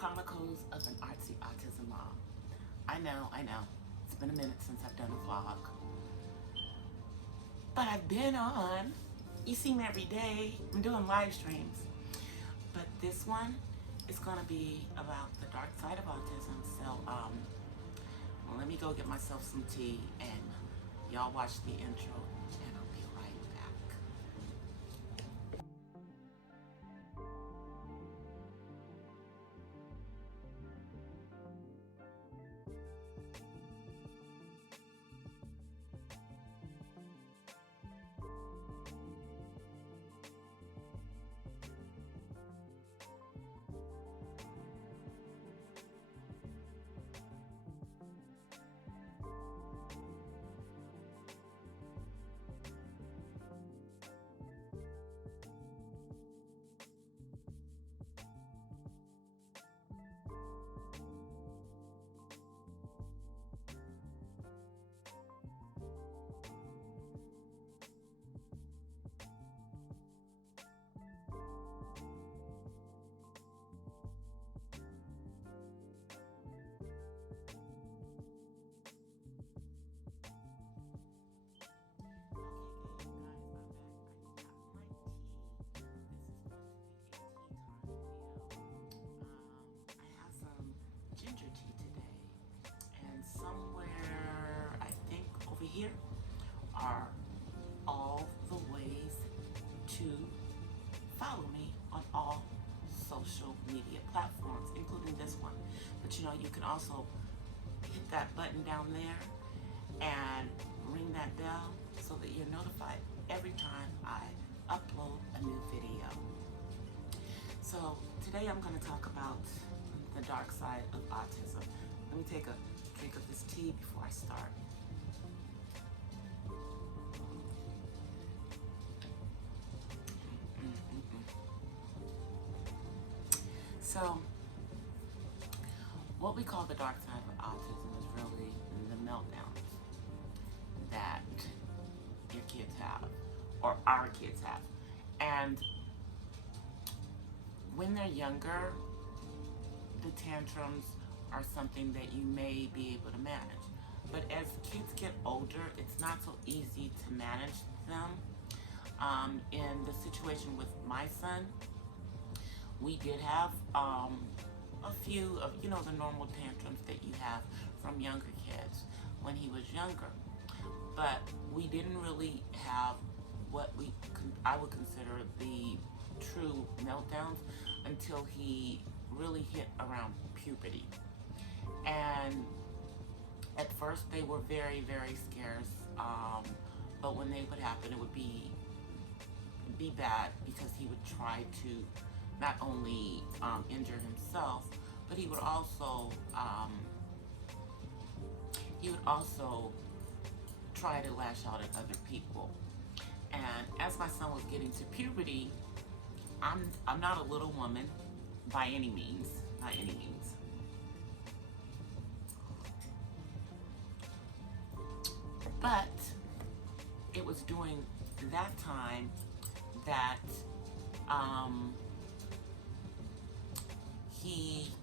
Chronicles of an Artsy Autism Mom. I know, it's been a minute since I've done a vlog, but I've been on. You see me every day. I'm doing live streams, but this one is gonna be about the dark side of autism. So, let me go get myself some tea, and y'all watch the intro, and I'll be right back. Ginger tea today, and somewhere I think over here are all the ways to follow me on all social media platforms, including this one. But you know, you can also hit that button down there and ring that bell so that you're notified every time I upload a new video. So today I'm going to talk about the dark side of autism. Let me take a drink of this tea before I start. So, what we call the dark side of autism is really the meltdowns that your kids have, or our kids have. And when they're younger, the tantrums are something that you may be able to manage. But as kids get older, it's not so easy to manage them. In the situation with my son, we did have a few of, you know, the normal tantrums that you have from younger kids when he was younger. But we didn't really have what I would consider the true meltdowns until he really hit around puberty. And at first they were very, very scarce, but when they would happen, it would be bad, because he would try to not only injure himself, but he would also try to lash out at other people. And as my son was getting to puberty, I'm not a little woman by any means, but it was during that time that he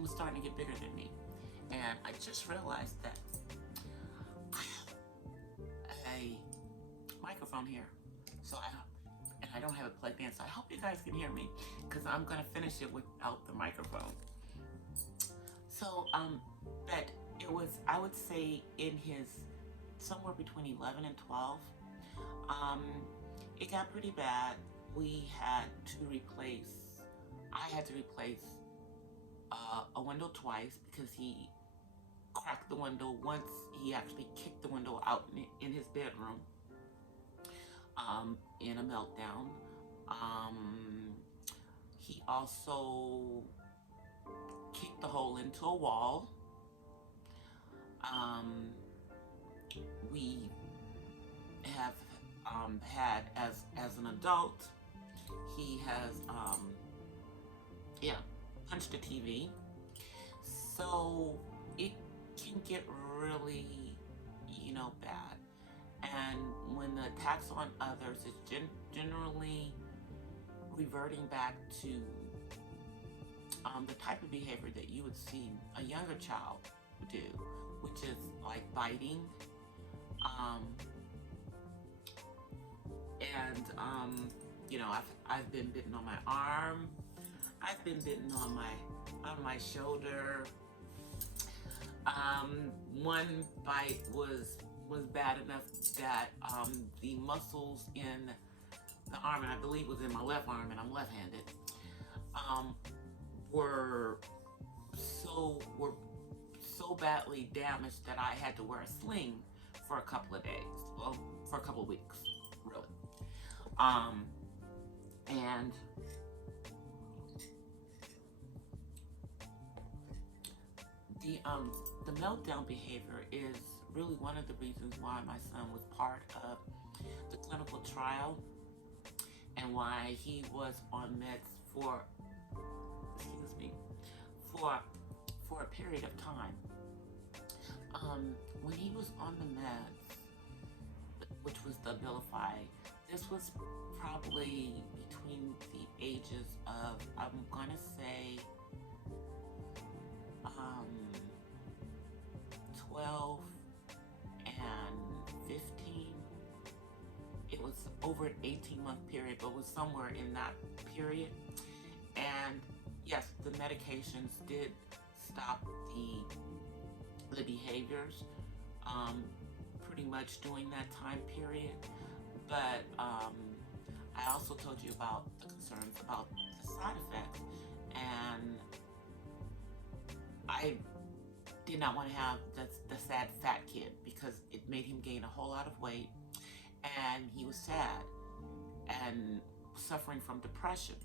was starting to get bigger than me, and I just realized that I have a microphone here, and I don't have it plugged in, so I hope you guys can hear me, because I'm gonna finish it without the microphone. So but it was, I would say, in his somewhere between 11 and 12, it got pretty bad. I had to replace a window twice, because he cracked the window once. He actually kicked the window out in his bedroom in a meltdown. He also kicked the hole into a wall. We have had, as an adult, he has punched a TV. So it can get really, bad. And when the attacks on others, it's generally reverting back to the type of behavior that you would see a younger child do, which is like biting, and I've been bitten on my arm, I've been bitten on my shoulder. One bite was bad enough that the muscles in the arm, and I believe it was in my left arm, and I'm left-handed, were so badly damaged that I had to wear a sling for a couple of days, well, for a couple of weeks, really. And the meltdown behavior is really one of the reasons why my son was part of the clinical trial and why he was on meds for a period of time. When he was on the meds, which was the Abilify, this was probably between the ages of, I'm gonna say, 12 and 15. It was over an 18-month period, but was somewhere in that period. And yes, the medications did stop the behaviors pretty much during that time period. But I also told you about the concerns about the side effects, and I did not want to have the sad fat kid because it made him gain a whole lot of weight, and he was sad and suffering from depression.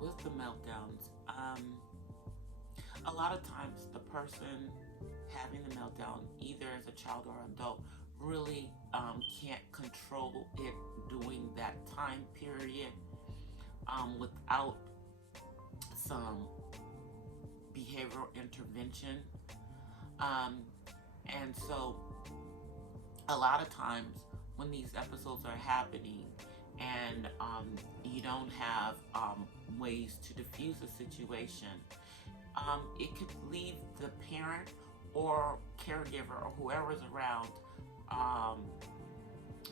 With the meltdowns, a lot of times the person having the meltdown, either as a child or adult, really can't control it during that time period without some behavioral intervention. And so a lot of times when these episodes are happening and you don't have ways to diffuse the situation, it could leave the parent or caregiver or whoever is around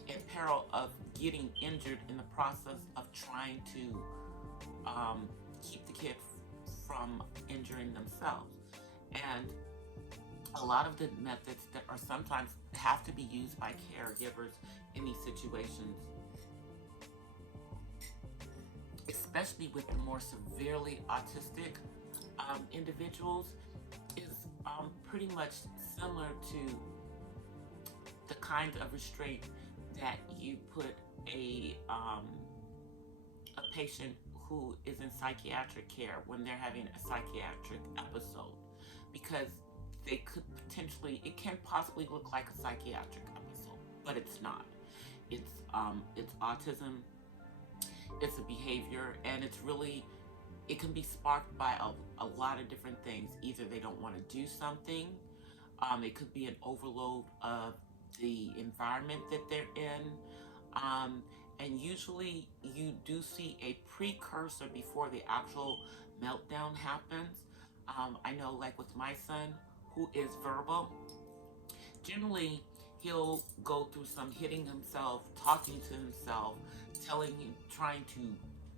in peril of getting injured in the process of trying to keep the kid from injuring themselves. And a lot of the methods that are sometimes have to be used by caregivers in these situations, especially with the more severely autistic individuals, is pretty much similar to the kind of restraint that you put a patient who is in psychiatric care when they're having a psychiatric episode, because they could potentially, it can possibly look like a psychiatric episode, but it's not. It's autism, it's a behavior, and it's really, it can be sparked by a lot of different things. Either they don't want to do something, it could be an overload of the environment that they're in, and usually you do see a precursor before the actual meltdown happens. I know, like with my son, who is verbal, generally he'll go through some hitting himself, talking to himself, telling him, trying to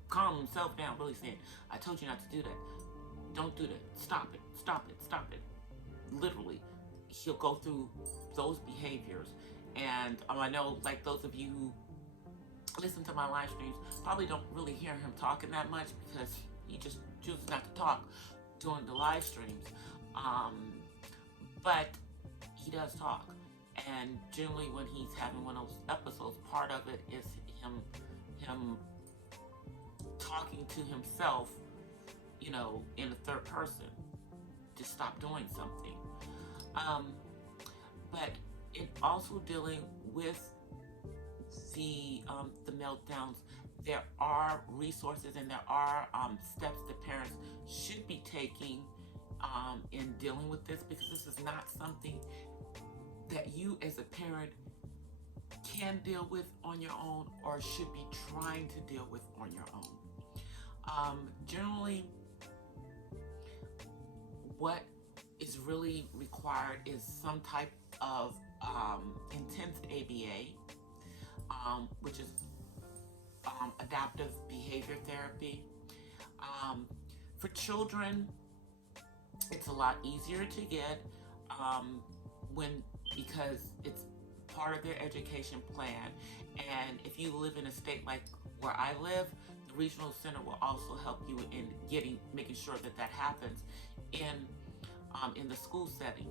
calm himself down, really saying, I told you not to do that. Don't do that. Stop it. Stop it. Stop it. Literally, he'll go through those behaviors. And I know, like, those of you who listen to my live streams probably don't really hear him talking that much because he just chooses not to talk during the live streams. But he does talk. And generally when he's having one of those episodes, part of it is him talking to himself, you know, in the third person to stop doing something. But it also dealing with the meltdowns, there are resources and there are steps that parents should be taking in dealing with this, because this is not something that you as a parent can deal with on your own or should be trying to deal with on your own. Generally, what is really required is some type of intense ABA, which is adaptive behavior therapy. For children, it's a lot easier to get because it's part of their education plan. And if you live in a state like where I live, the regional center will also help you in making sure that happens in the school setting.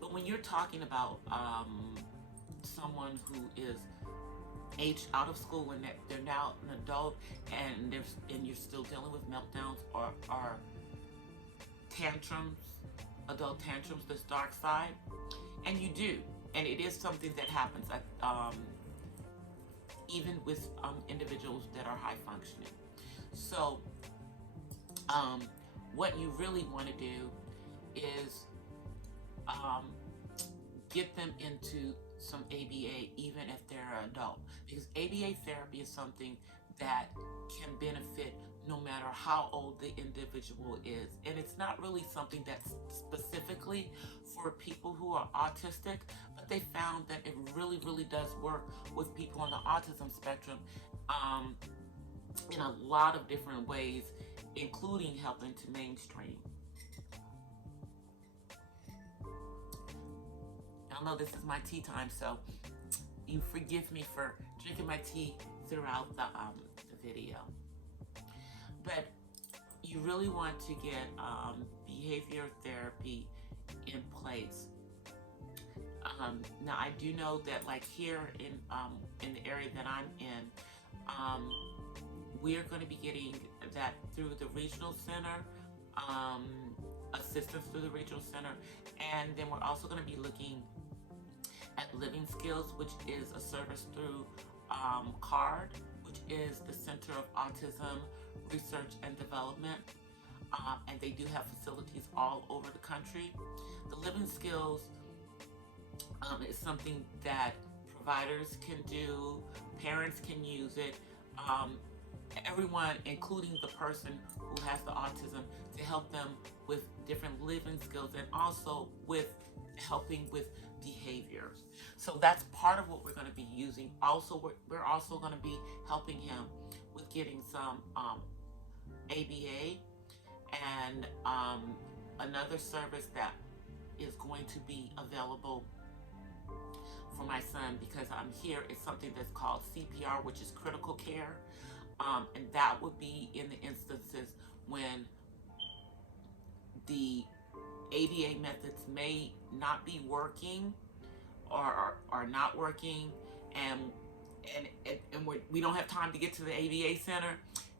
But when you're talking about someone who is aged out of school and they're now an adult and you're still dealing with meltdowns or tantrums, adult tantrums, this dark side, and you do, and it is something that happens even with individuals that are high functioning. So what you really want to do is get them into some ABA even if they're an adult, because ABA therapy is something that can benefit no matter how old the individual is. And it's not really something that's specifically for people who are autistic, but they found that it really, really does work with people on the autism spectrum in a lot of different ways, including helping to mainstream. I know this is my tea time, so you forgive me for drinking my tea throughout the video. But you really want to get behavior therapy in place. Now I do know that, like here in the area that I'm in, we're going to be getting that through the regional center, assistance through the regional center, and then we're also going to be looking at Living Skills, which is a service through CARD, which is the Center of Autism Research and Development, and they do have facilities all over the country. The Living Skills is something that providers can do, parents can use it, everyone, including the person who has the autism, to help them with different living skills and also with helping with behaviors. So that's part of what we're going to be using. Also, we're also going to be helping him with getting some ABA and another service that is going to be available for my son, because I'm here, is something that's called CPR, which is critical care, and that would be in the instances when the ABA methods may not be working or are not working, and we don't have time to get to the ABA center,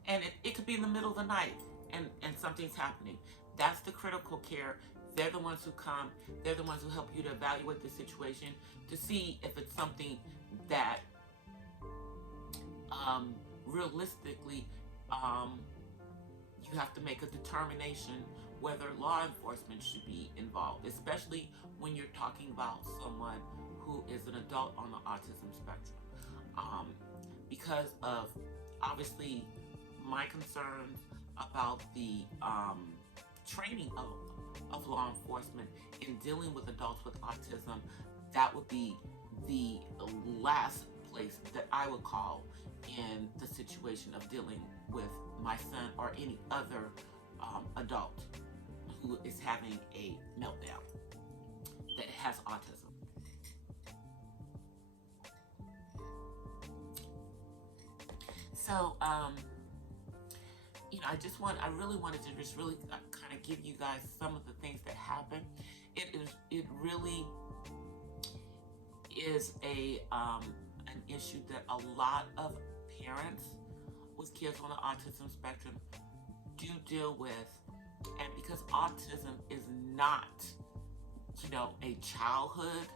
and it could be in the middle of the night and something's happening. That's the critical care. They're the ones who come. They're the ones who help you to evaluate the situation to see if it's something that realistically you have to make a determination whether law enforcement should be involved, especially when you're talking about someone who is an adult on the autism spectrum. Because of, obviously, my concerns about the training of law enforcement in dealing with adults with autism, that would be the last place that I would call in the situation of dealing with my son or any other adult who is having a meltdown that has autism. So, I really wanted to just really kind of give you guys some of the things that happen. It really is an issue that a lot of parents with kids on the autism spectrum do deal with, and because autism is not, a childhood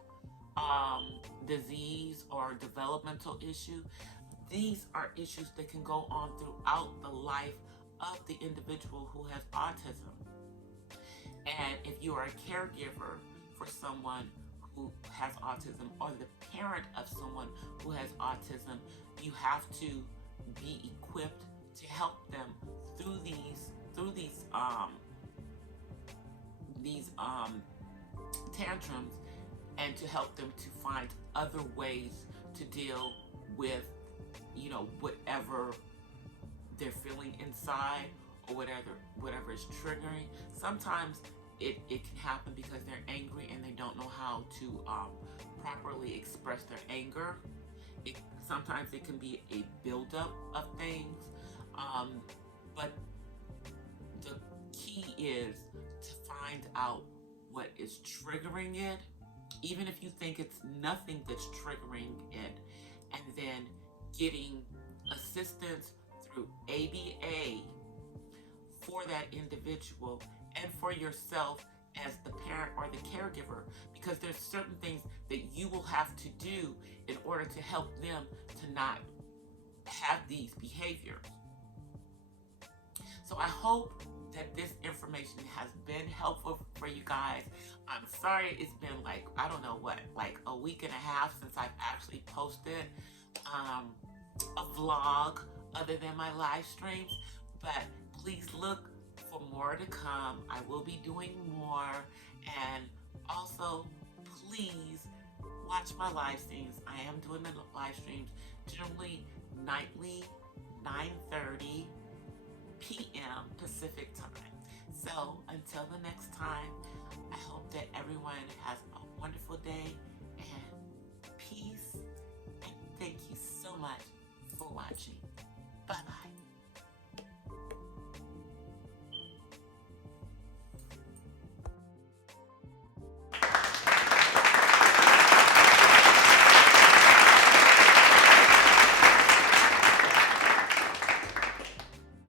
disease or developmental issue, these are issues that can go on throughout the life of the individual who has autism. And if you are a caregiver for someone who has autism or the parent of someone who has autism, you have to be equipped to help them through these tantrums, and to help them to find other ways to deal with, whatever they're feeling inside, or whatever is triggering. Sometimes it can happen because they're angry and they don't know how to properly express their anger. Sometimes it can be a buildup of things, but the key is to find out what is triggering it, even if you think it's nothing that's triggering it, and then getting assistance through ABA for that individual and for yourself as the parent or the caregiver, because there's certain things that you will have to do in order to help them to not have these behaviors. So I hope that this information has been helpful for you guys. I'm sorry it's been like a week and a half since I've actually posted a vlog other than my live streams, but please look for more to come. I will be doing more, and also please watch my live streams. I am doing the live streams generally nightly, 9:30 p.m. Pacific time. So until the next time, I hope that everyone has a wonderful day and peace, and thank you so much for watching.